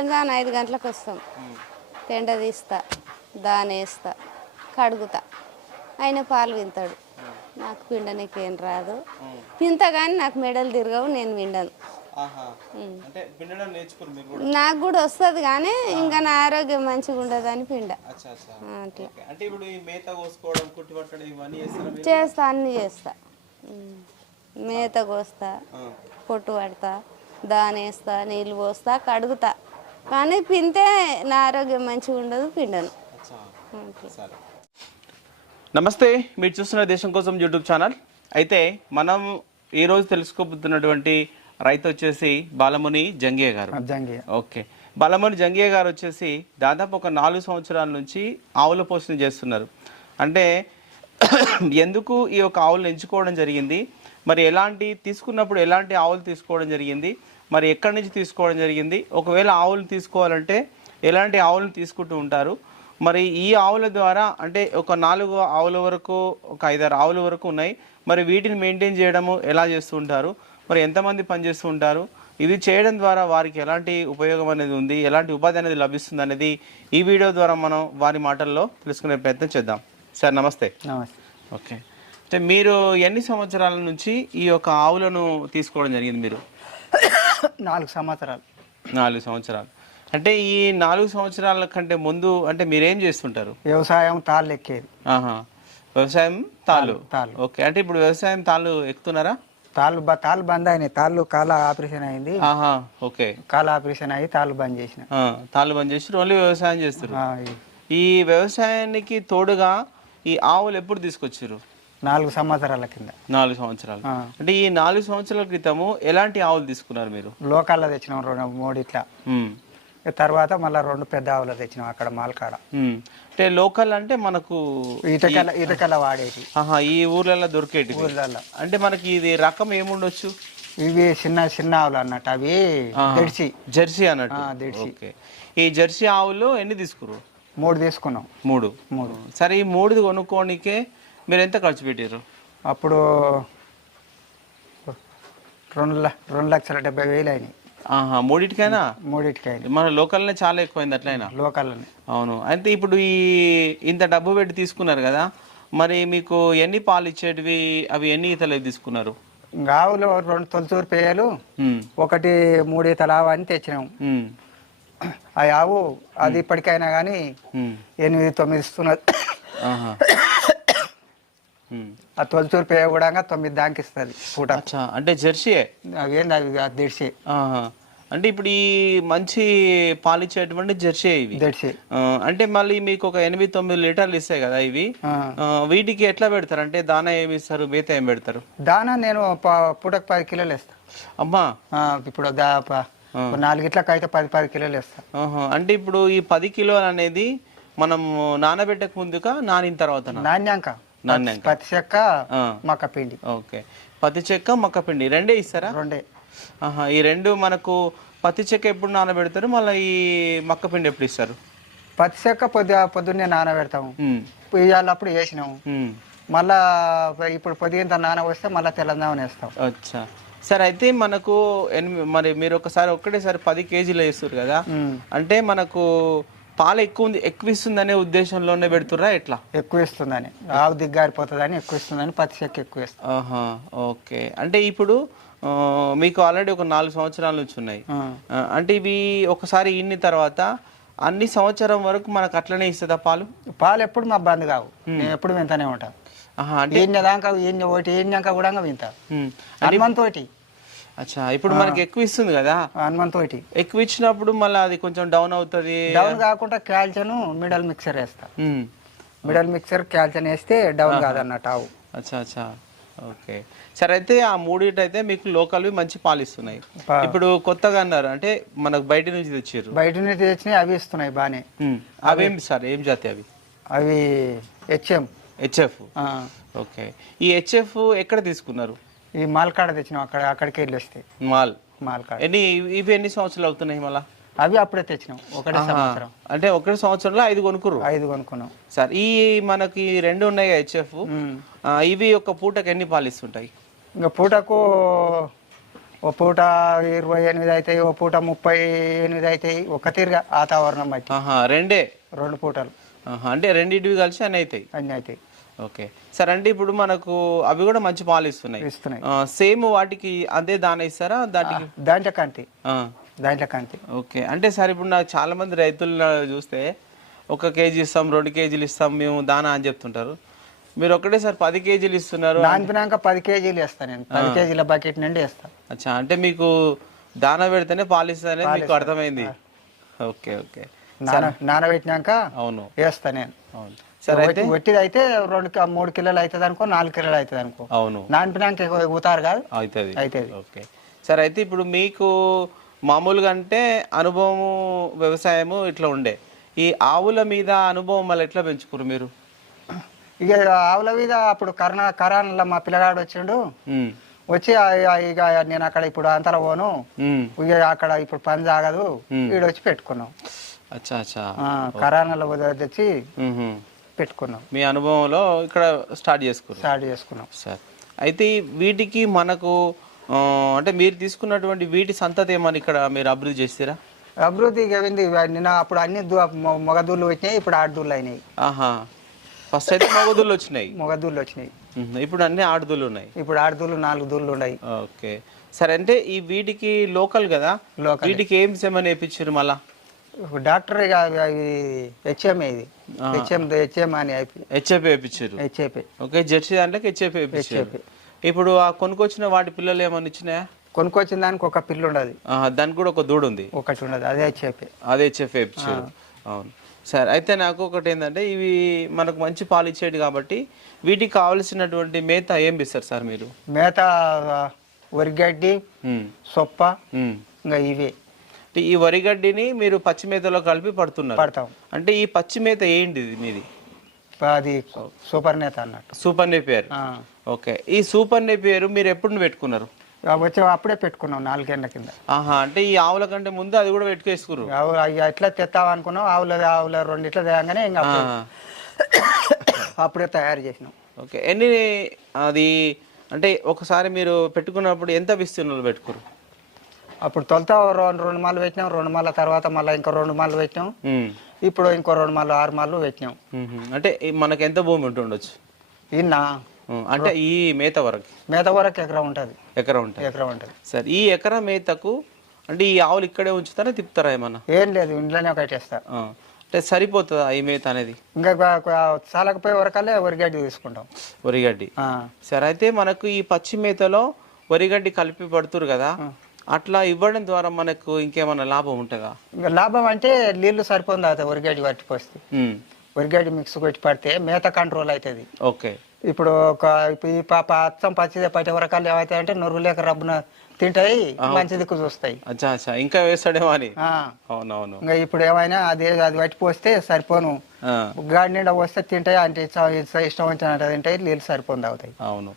తెలంగాణ 5 గంటలకు వస్తాం. పెండ తీస్తా, దాని వేస్తా, కడుగుతా. ఆయన పాలు వింటాడు. నాకు పిండనీకేం రాదు. పింత కానీ నాకు మెడలు తిరగవు, నేను విండను. నాకు కూడా వస్తుంది కానీ ఇంకా నా ఆరోగ్యం మంచిగా ఉండదని పిండ. చేస్తా, అన్నీ చేస్తా. మేత కోస్తా, పొట్టు పడతా, దాని వేస్తా, నీళ్ళు పోస్తా, కడుగుతా. కానీ పింతే నా ఆరోగ్యం మంచిగా ఉండదు, పిండను. నమస్తే, మీరు చూస్తున్న దేశం కోసం యూట్యూబ్ ఛానల్. అయితే మనం ఈరోజు తెలుసుకోబోతున్నటువంటి రైతు వచ్చేసి బాలముని జంగయ్య గారు. ఓకే, బాలముని జంగయ్య గారు వచ్చేసి దాదాపు ఒక 4 సంవత్సరాల నుంచి ఆవుల పోషణ చేస్తున్నారు. అంటే ఎందుకు ఈ యొక్క ఆవులను ఎంచుకోవడం జరిగింది, మరి తీసుకున్నప్పుడు ఎలాంటి ఆవులు తీసుకోవడం జరిగింది, మరి ఎక్కడి నుంచి తీసుకోవడం జరిగింది, ఒకవేళ ఆవులు తీసుకోవాలంటే ఎలాంటి ఆవులను తీసుకుంటూ ఉంటారు, మరి ఈ ఆవుల ద్వారా అంటే ఒక 4 ఆవుల వరకు, ఒక 5-6 ఆవుల వరకు ఉన్నాయి, మరి వీటిని మెయింటైన్ చేయడము ఎలా చేస్తూ ఉంటారు, మరి ఎంతమంది పనిచేస్తూ ఉంటారు, ఇది చేయడం ద్వారా వారికి ఎలాంటి ఉపయోగం అనేది ఉంది, ఎలాంటి ఉపాధి అనేది లభిస్తుంది అనేది ఈ వీడియో ద్వారా మనం వారి మాటల్లో తెలుసుకునే ప్రయత్నం చేద్దాం. సార్ నమస్తే. ఓకే, అంటే మీరు ఎన్ని సంవత్సరాల నుంచి ఈ యొక్క ఆవులను తీసుకోవడం జరిగింది? మీరు 4 సంవత్సరాలు. 4 సంవత్సరాలు. అంటే ఈ 4 సంవత్సరాల కంటే ముందు అంటే మీరేం చేస్తుంటారు? వ్యవసాయం తాళ్ళు ఎక్కేది. వ్యవసాయం తాళ్ళు. ఓకే, అంటే ఇప్పుడు వ్యవసాయం తాళ్ళు ఎక్కుతున్నారా? తాళ్ళు బంద్ అయినాయి. తాళ్ళు కాళ్ళ ఆపరేషన్ అయింది. ఓకే, కాళ్ళ ఆపరేషన్ అయ్యి తాళ్ళు బంద్ చేసిన. తాళ్ళు బంద్ చేసి ఓన్లీ వ్యవసాయం చేస్తున్నారు. ఈ వ్యవసాయానికి తోడుగా ఈ ఆవులు ఎప్పుడు తీసుకొచ్చారు? 4 సంవత్సరాల కింద. 4 సంవత్సరాలు. అంటే ఈ 4 సంవత్సరాల క్రితము ఎలాంటి ఆవులు తీసుకున్నారు మీరు? లోకల్లో తెచ్చినాం 2-3 ఇట్లా. తర్వాత మళ్ళీ 2 పెద్ద ఆవులు తెచ్చినాం అక్కడ మాల్కాడ. అంటే లోకల్ అంటే మనకు ఇటకల వాడేది, ఈ ఊర్లలో దొరికేటి ఊర్లలో. అంటే మనకి ఇది రకం ఏముండొచ్చు? ఇవి చిన్న ఆవులు అన్నట్టు, అవి జెర్సీ అన్నట్టు. ఓకే, ఈ జెర్సీ ఆవులు ఎన్ని తీసుకున్నారు? 3 తీసుకున్నాం. 3. సరే, ఈ 3 కొనుక్కోనికే మీరు ఎంత ఖర్చు పెట్టారు? అప్పుడు 2,70,000 అయినాయి. మూడిటికైనా? మూడిటికైనా. మన లోకల్నే చాలా ఎక్కువైంది అట్లయినా? లోకల్లోనే. అవును. అయితే ఇప్పుడు ఇంత డబ్బు పెట్టి తీసుకున్నారు కదా, మరి మీకు ఎన్ని పాలు ఇచ్చేటివి, అవి ఎన్ని ఈతలు తీసుకున్నారు? ఆవులు 2 తొలచూరు పేయలు, ఒకటి 3 ఈతల ఆవు అని తెచ్చినాం. ఆ ఆవు అది ఇప్పటికైనా కానీ 8-9 ఇస్తున్నది. ఆ తొలచూరు పేయ కూడా 9 దానికి ఇస్తుంది పూట. అంటే జెర్సీ అవేంది అవి జెర్సీ. అంటే ఇప్పుడు ఈ మంచి పాలు ఇచ్చేటువంటి జెర్సీ ఇవి. అంటే మళ్ళీ మీకు ఒక 8-9 లీటర్లు ఇస్తాయి కదా ఇవి, వీటికి ఎట్లా పెడతారు? అంటే దానా ఏమి ఇస్తారు, మేత ఏం పెడతారు? దానా నేను పూటకు 10 కిలోలు ఇస్తా. అమ్మా, ఇప్పుడు 4 ఇట్లకి అయితే 10 కిలోలు ఇస్తా. అంటే ఇప్పుడు ఈ 10 కిలోలు అనేది మనం నానబెట్టక ముందుగా నానిన తర్వాత నాణ్యాంక పత్తి చెక్క మక్క పిండి. ఓకే, పత్తి చెక్క మక్క పిండి రెండే ఇస్తారా? 2. ఈ 2 మనకు పత్తి చెక్క ఎప్పుడు నానబెడతారు, మళ్ళీ ఈ మక్క పిండి ఎప్పుడు ఇస్తారు? పత్తి చెక్క పొద్దున్నే నానబెడతాము, ఇవాళప్పుడు వేసినాము. మళ్ళా ఇప్పుడు పొద్దుగంత నాన వస్తే మళ్ళీ తెలంగాణ వేస్తాం. అచ్చా, సరే. అయితే మనకు మరి మీరు ఒక్కటేసారి 10 కేజీలు వేస్తారు కదా, అంటే మనకు పాలు ఎక్కువ ఇస్తుంది అనే ఉద్దేశంలోనే పెడుతుర్రా ఎట్లా? ఎక్కువ ఇస్తుందని, ఆవు దిగ్గారిపోతుందని ఎక్కువ ఇస్తుందని పత్తి చెక్క ఎక్కువ ఇస్తాం. ఓకే, అంటే ఇప్పుడు మీకు ఆల్రెడీ ఒక 4 సంవత్సరాల నుంచి ఉన్నాయి. అంటే ఇవి ఒకసారి ఇన్ని తర్వాత అన్ని సంవత్సరం వరకు మనకు అట్లనే ఇస్తుందా పాలు? పాలు ఎప్పుడు మా బంద్ కావు, నేను ఎప్పుడు వింటానే ఉంటాను. దాకా ఒకటి ఏళ్ళాక కూడా వింటా. హనుమంతోటి. అచ్చా, ఇప్పుడు మనకి ఎక్కువ ఇస్తుంది కదా హనుమంతోటి, ఎక్కువ ఇచ్చినప్పుడు మళ్ళీ అది కొంచెం డౌన్ అవుతుంది. డౌన్ కాకుండా కాల్చను మిడల్ మిక్సర్ వేస్తా. మిడల్ మిక్సర్ కాల్చన్ వేస్తే డౌన్ కాదన్నట్టు ఆవు. అచ్చా, ఓకే. సరే, అయితే ఆ 3 అయితే మీకు లోకల్వి మంచి పాలు ఇస్తున్నాయి. ఇప్పుడు కొత్తగా అన్నారు అంటే మనకు బయట నుంచి తెచ్చారు. బయట నుంచి తెచ్చినాయి, అవి ఇస్తున్నాయి బానే. అవేమి సార్, ఏం జాతి అవి? అవి హెచ్ఎఫ్. ఓకే, ఈ హెచ్ఎఫ్ ఎక్కడ తీసుకున్నారు? ఈ మాల్కాడ తెచ్చినాం, అక్కడికి వెళ్ళి వస్తాయి. మాల్కాడ. ఇవి ఎన్ని సంవత్సరాలు అవుతున్నాయి మళ్ళా? అవి అప్పుడే తెచ్చినాం, 1 సంవత్సరం. అంటే 1 సంవత్సరంలో 5 కొనుక్కురు? 5 కొనుక్కున్నాం సార్. ఈ మనకి 2 ఉన్నాయి హెచ్ఎఫ్, ఇవి ఒక పూటకు ఎన్ని పాలు ఇస్తుంటాయి? ఇంకా పూటకు ఓ పూట 28 అవుతాయి, ఓ పూట 38 అవుతాయి. ఒక తీరుగా వాతావరణం బట్టి రెండే 2 పూటలు అంటే రెండింటివి కలిసి అన్నీ అవుతాయి. అన్నీ అవుతాయి. ఓకే సరే. అంటే ఇప్పుడు మనకు అవి కూడా మంచి పాలు ఇస్తున్నాయి. సేమ్ వాటికి అదే దాన ఇస్తారా? దాంట్లో కంతి దాంట్లో కంతి. ఓకే. అంటే సార్ ఇప్పుడు నాకు చాలా మంది రైతులు చూస్తే 1 కేజీ ఇస్తాం, 2 కేజీలు ఇస్తాం మేము దానా అని చెప్తుంటారు. మీరు ఒకటేసారి 10 కేజీలు ఇస్తున్నారు. నానినాక 10 కేజీలు వేస్తాను నేను. 10 కేజీల బకెట్ నుండి వేస్తాను. అచ్చా, అంటే మీకు దానా పెడితేనే పాలు ఇస్తానే మీకు అర్థమైంది. Okay okay. నానబెట్టినాక అవును వేస్తాను నేను. అవును సరే. అయితే ఒట్టిది అయితే 3 కిలోలు అవుతుంది అనుకో, 4 కిలోలు అవుతుంది అనుకో. అవును నానినాక ఎగుతారు కాదు అవుతుంది. అవుతుంది. ఓకే సరే. అయితే ఇప్పుడు మీకు మామూలుగా అంటే అనుభవము వ్యవసాయము ఇట్లా ఉండే, ఈ ఆవుల మీద అనుభవం మళ్ళీ ఎట్లా పెంచుకురు మీరు? ఇక ఆవుల మీద అప్పుడు కరోనాలో మా పిల్లగాడు వచ్చిండు. వచ్చి ఇక నేను అక్కడ ఇప్పుడు అంతలో పోను, ఇక అక్కడ ఇప్పుడు పని సాగదు, వీడొచ్చి పెట్టుకున్నాం. అచ్చా అచ్చా. కరోనాలో తెచ్చి పెట్టుకున్నాం. మీ అనుభవంలో ఇక్కడ స్టార్ట్ చేసుకున్నాం సార్. అయితే వీటికి మనకు అంటే మీరు తీసుకున్నటువంటి వీటి సంతతి ఏమని ఇక్కడ మీరు అభివృద్ధి చేస్తారా? అభివృద్ధి ఏమైంది, నిన్న అప్పుడు అన్ని మగదూళ్ళు వచ్చినాయి, ఇప్పుడు ఆడదూళ్ళు అయినాయి. ఫస్ట్ అయితే మగదూళ్ళు వచ్చినాయి, మగదూళ్ళు వచ్చినాయి. ఇప్పుడు అన్ని ఆడదూళ్ళు ఉన్నాయి. ఇప్పుడు ఆడదూళ్ళు 4 దూళ్ళు ఉన్నాయి. ఓకే సరే. అంటే ఈ వీటికి లోకల్ కదా, వీటికి ఏం సెమని వేయించారు మళ్ళా? డాక్టర్ హెచ్ఎం ఇది హెచ్ఎం అని హెచ్ఎఫ్ వేయించారు. ఓకే. జెర్సీ దాంట్లోకి హెచ్ఎఫ్ వేయించారు. ఇప్పుడు ఆ కొనుక్కొచ్చిన వాటి పిల్లలు ఏమన్నా ఇచ్చినాయా? కొనుక్కొచ్చిన దానికి ఒక పిల్ల ఉండదు, దానికి కూడా ఒక దూడ ఉంది, ఒకటి ఉండదు. అదే హెచ్ఎఫ్ వేయించారు. అవును సరే. అయితే నాకు ఒకటి ఏంటంటే, ఇవి మనకు మంచి పాలు ఇచ్చేది కాబట్టి వీటికి కావలసినటువంటి మేత ఏం ఇస్తారు సార్ మీరు? మేత వరిగడ్డి, సొప్ప, ఇంకా ఇవే. ఈ వరిగడ్డిని మీరు పచ్చి మేతలో కలిపి పడతాం. అంటే ఈ పచ్చి మేత ఏంటి మీది? అది సూపర్ నేత అన్నట్టు, సూపర్ నేపియర్. ఓకే. ఈ సూపర్ నేపియర్ మీరు ఎప్పుడు పెట్టుకున్నారు? అప్పుడే పెట్టుకున్నాం 4 ఏళ్ల కింద. అంటే ఈ ఆవుల కంటే ముందు అది కూడా పెట్టుకేసుకురు? ఎట్లా తెస్తాం అనుకున్నాం, ఆవుల 2 ఇట్లా తేగానే ఇంకా అప్పుడే తయారు చేసినాం. ఓకే. అది అంటే ఒకసారి మీరు పెట్టుకున్నప్పుడు ఎంత విస్తీర్ణంలో పెట్టుకురు? అప్పుడు తొలుత 2 మాలు పెట్టినాం, 2 మాల తర్వాత మళ్ళీ ఇంకో 2 మాలు పెట్టినాం, ఇప్పుడు ఇంకో 2 మాలు 6 మాలు పెట్టినాం. అంటే మనకి ఎంత భూమి ఉంటుండొచ్చు? అంటే ఈ మేత వరకు ఎకరం ఉంటుంది. ఎకరం ఉంటుంది. సరే. ఈ ఎకరా మేతకు అంటే ఈ ఆవులు ఇక్కడే ఉంచుతారా, తిప్పుతారా ఏమన్నా? ఏం లేదు, ఇంట్లోనే కట్టేస్తా. అంటే సరిపోతుందా ఈ మేత అనేది? ఇంకా చాలకపోయే వరకల్లే వరిగడ్డి తీసుకుంటాం. వరిగడ్డి. సరే. అయితే మనకు ఈ పచ్చి మేతలో వరిగడ్డి కలిపి పడుతురు కదా, అట్లా ఇవ్వడం ద్వారా మనకు ఇంకేమన్నా లాభం ఉంటుందా? ఇంకా లాభం అంటే నీళ్లు సరిపోతుంది అవుతుంది. వరిగడ్డి పట్టిపోస్తే వరిగడ్డి మిక్స్ కొట్టి పడితే మేత కంట్రోల్ అవుతుంది. ఓకే. ఇప్పుడు ఈ పాప అచ్చం పచ్చిదే పట్టే వరకాలు ఏమవుతాయి అంటే నొరుగు లేక రబ్బున తింటాయి, మంచి దిక్కు చూస్తాయి. ఇంకా వేస్తాడేమో అని. అవునవును. ఇంకా ఇప్పుడు ఏమైనా అది పట్టిపోస్తే సరిపోను, గాడి నిండా వస్తే తింటాయి, అంటే ఇష్టం వచ్చినట్టు తింటాయి, నీళ్ళు సరిపోను అవుతాయి. అవును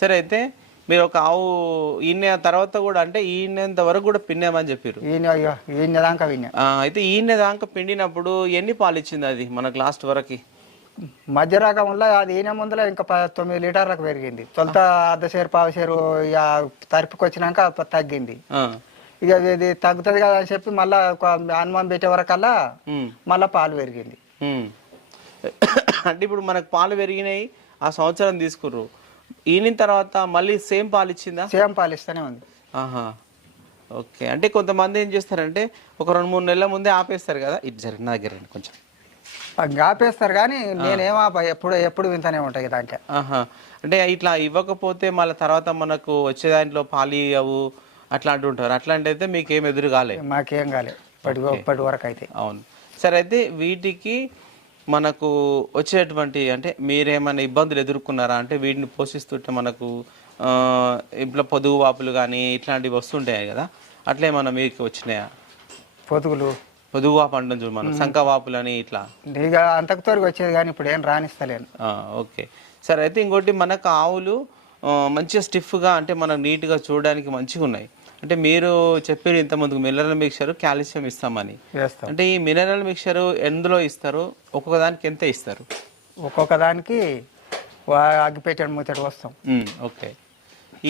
సరే. అయితే మీరు ఒక ఆవు ఈయన తర్వాత కూడా అంటే ఈయనంత వరకు కూడా పిండామని చెప్పారు. ఈయన దాకా విన్నా. అయితే ఈయన దాకా పిండినప్పుడు ఎన్ని పాలు ఇచ్చింది అది మనకు లాస్ట్ వరకు? మధ్య రకంలో అది ఈయన ముందులో ఇంకా 9 లీటర్లకు పెరిగింది. తొలుత అర్ధసేరు పావుసేరు తరిపికి వచ్చినాక తగ్గింది. ఇక ఇది తగ్గుతుంది కదా అని చెప్పి మళ్ళా అనుమానం పెట్టే వరకల్లా మళ్ళా పాలు పెరిగింది. అంటే ఇప్పుడు మనకు పాలు పెరిగినాయి, ఆ సంవత్సరం తీసుకుర్రు, ఈయన తర్వాత మళ్ళీ సేమ్ పాలు ఇచ్చిందా? సేమ్ పాలు ఇస్తూనే ఉంది. ఓకే. అంటే కొంతమంది ఏం చేస్తారంటే ఒక 2-3 నెలల ముందే ఆపేస్తారు కదా. ఇది జరిగిన దగ్గర కొంచెం ఆపేస్తారు, కానీ నేనేమో ఎప్పుడు వింతనే ఉంటాయి దాంట్లో. అంటే ఇట్లా ఇవ్వకపోతే మళ్ళీ తర్వాత మనకు వచ్చే దాంట్లో పాలు అవు అట్లా అంటుంటారు. అట్లాంటి అయితే మీకేం ఎదురు కాలే? మాకేం కాలే ఇప్పటి వరకు అయితే. అవును సరే. అయితే వీటికి మనకు వచ్చేటువంటి అంటే మీరేమైనా ఇబ్బందులు ఎదుర్కొన్నారా? అంటే వీటిని పోషిస్తుంటే మనకు ఇంట్లో పొదుగు వాపులు కానీ ఇట్లాంటివి వస్తుంటాయి కదా, అట్లా ఏమన్నా మీకు వచ్చినాయా? పొదుగు వాపు అంటాం చూడు మనం, శంఖ వాపులని ఇట్లా అంతకు తోరికి వచ్చేది, కానీ ఇప్పుడు ఏం రాణిస్తలేను. ఓకే సరే. అయితే ఇంకోటి మనకు ఆవులు మంచిగా స్టిఫ్గా అంటే మనం నీట్గా చూడడానికి మంచిగా ఉన్నాయి. అంటే మీరు చెప్పారు ఇంతమందికి మినరల్ మిక్చర్ కాల్షియం ఇస్తామని. అంటే ఈ మినరల్ మిక్చర్ ఎందులో ఇస్తారు? ఒక్కొక్క దానికి ఎంత ఇస్తారు? ఒక్కొక్క దానికి అగ్గిపెట్టాడు 3 వస్తాం. ఓకే.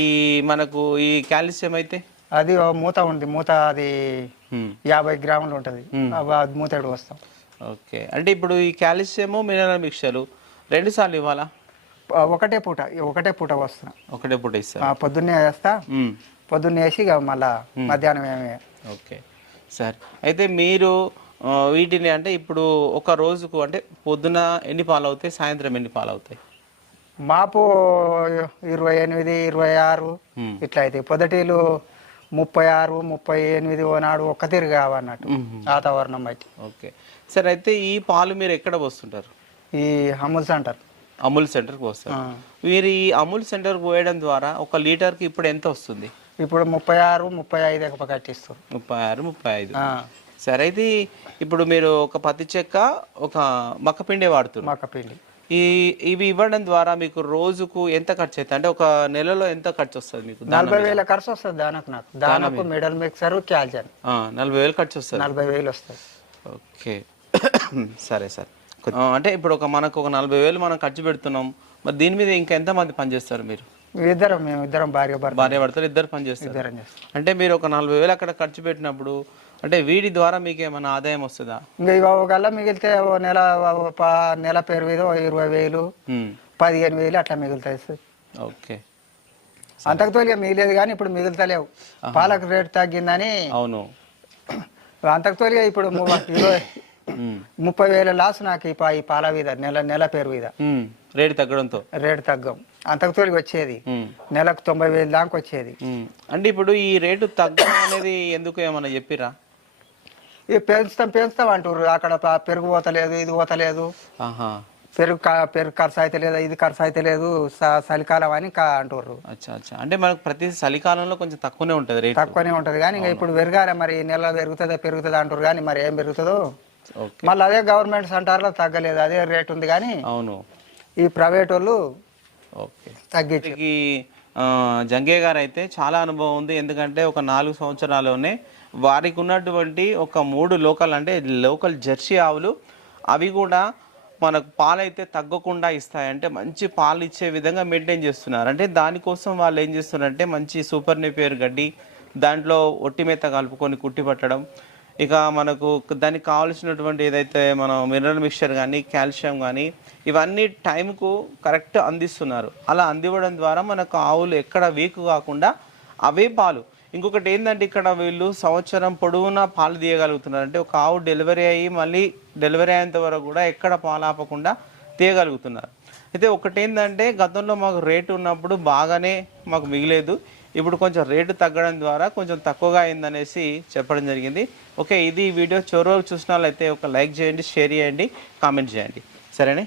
ఈ మనకు ఈ కాల్షియం అయితే అది ఓ మూత ఉంది, మూత అది 50 గ్రాములు ఉంటుంది, మూత ఎడు వస్తాం. ఓకే, అంటే ఇప్పుడు ఈ కాల్షియం మినరల్ మిక్చర్ 2 సార్లు ఇవ్వాలా? ఒకటే పూట వస్తాం. ఒకటే పూట ఇస్తా, పొద్దున్నే వేస్తా, పొద్దున్నే వేసి ఇక మళ్ళా మధ్యాహ్నం ఏమే. ఓకే సార్, అయితే మీరు వీటిని అంటే ఇప్పుడు ఒక రోజుకు అంటే పొద్దున ఎన్ని పాలు అవుతాయి, సాయంత్రం ఎన్ని పాలు అవుతాయి? మాపు 28, 26 ఇట్లా అవుతాయి. పొదటీలు 36, 38 ఓనాడు ఒక్క తిరిగి కావన్నట్టు వాతావరణం బట్టి. ఓకే సార్, అయితే ఈ పాలు మీరు ఎక్కడ పోస్తుంటారు? ఈ అమూల్ సెంటర్. అమూల్ సెంటర్కి పోస్తారు. మీరు ఈ అమూల్ సెంటర్కి పోయడం ద్వారా 1 లీటర్కి ఇప్పుడు ఎంత వస్తుంది? ఇప్పుడు 36, 35 కట్టిస్తారు. 36, 35. సరే, అయితే ఇప్పుడు మీరు ఒక పత్తి చెక్క, ఒక మక్కపిండే వాడుతున్నారు. మక్కపిండి ఇవి ఇవ్వడం ద్వారా మీకు రోజుకు ఎంత ఖర్చు అవుతుంది? అంటే ఒక నెలలో ఎంత ఖర్చు వస్తుంది మీకు? 40,000 ఖర్చు వస్తుంది దానికి. నాకు దానికి మిడల్ మిక్సర్, క్యాల్షియం 40,000 ఖర్చు వస్తుంది. 40,000 వస్తుంది. ఓకే సరే సార్, అంటే ఇప్పుడు మనకు ఒక 40,000 మనం ఖర్చు పెడుతున్నాం, మరి దీని మీద ఇంకా ఎంతమంది పనిచేస్తారు మీరు? మేము ఇద్దరం భార్య భర్తలు ఇద్దరు పనిచేస్తారు. అంటే మీరు ఒక 40,000 అక్కడ ఖర్చు పెట్టినప్పుడు అంటే వీడి ద్వారా మీకు ఏమైనా ఆదాయం వస్తుందా? ఇంకా ఇవాళ మిగిలితే నెల పేరు మీద 20,000, 15,000 అట్లా మిగులుతాయి సార్. ఓకే, అంతకు తోలిగా మిగిలేదు కానీ ఇప్పుడు మిగులుతలేవు. పాలకు రేటు తగ్గిందని. అవును, అంతకు తోలిగా ఇప్పుడు 30,000 లాస్ నాకు ఈ పాల మీద నెల పేరు మీద. రేటు తగ్గడంతో రేటు తగ్గం. అంతకు తోలిగా వచ్చేది నెలకు 90,000 దాకా వచ్చేది. అంటే ఇప్పుడు ఈ రేటు తగ్గడం అనేది ఎందుకు ఏమన్నా చెప్పిరా? ఇది పెంచుతాం అంటారు. అక్కడ పెరుగు పోతలేదు, ఇది పోతలేదు, పెరుగు ఖర్చు అయితే లేదు, ఇది ఖర్చు అయితే లేదు, చలికాలం అని అంటారు. అంటే మనకు ప్రతి చలికాలంలో కొంచెం తక్కువనే ఉంటుంది, తక్కువనే ఉంటది కానీ ఇంకా ఇప్పుడు పెరగాలి. మరి నెల పెరుగుతుంది అంటారు కానీ మరి ఏం పెరుగుతుందో. మళ్ళీ అదే గవర్నమెంట్ సెంటర్లో తగ్గలేదు, అదే రేట్ ఉంది కానీ. అవును, ఈ ప్రైవేట్ వాళ్ళు తగ్గించి. జంగయ్య గారు అయితే చాలా అనుభవం ఉంది, ఎందుకంటే ఒక 4 సంవత్సరాల్లోనే వారికి ఉన్నటువంటి ఒక 3 లోకల్ జెర్సీ ఆవులు, అవి కూడా మనకు పాలైతే తగ్గకుండా ఇస్తాయంటే మంచి పాలు ఇచ్చే విధంగా మెయింటైన్ చేస్తున్నారు. అంటే దానికోసం వాళ్ళు ఏం చేస్తున్నారంటే మంచి సూపర్ నేపియర్ గడ్డి, దాంట్లో ఒట్టి మేత కలుపుకొని కుట్టి పట్టడం, ఇక మనకు దానికి కావాల్సినటువంటి ఏదైతే మనం మినరల్ మిక్చర్ కానీ, కాల్షియం కానీ, ఇవన్నీ టైంకు కరెక్ట్ అందిస్తున్నారు. అలా అందివ్వడం ద్వారా మనకు ఆవులు ఎక్కడ వీక్ కాకుండా అవే పాలు. ఇంకొకటి ఏంటంటే ఇక్కడ వీళ్ళు సంవత్సరం పొడవునా పాలు తీయగలుగుతున్నారు. అంటే ఒక ఆవు డెలివరీ అయ్యి మళ్ళీ డెలివరీ అయ్యేంత వరకు కూడా ఎక్కడ పాలు ఆపకుండా తీయగలుగుతున్నారు. అయితే ఒకటి ఏంటంటే గతంలో మాకు రేటు ఉన్నప్పుడు బాగానే మాకు మిగిలేదు, ఇప్పుడు కొంచెం రేటు తగ్గడం ద్వారా కొంచెం తక్కువగా అయిందనేసి చెప్పడం జరిగింది. ఓకే, ఇది వీడియో చివరి వరకు చూసిన వాళ్ళైతే ఒక లైక్ చేయండి, షేర్ చేయండి, కామెంట్ చేయండి. సరేనే?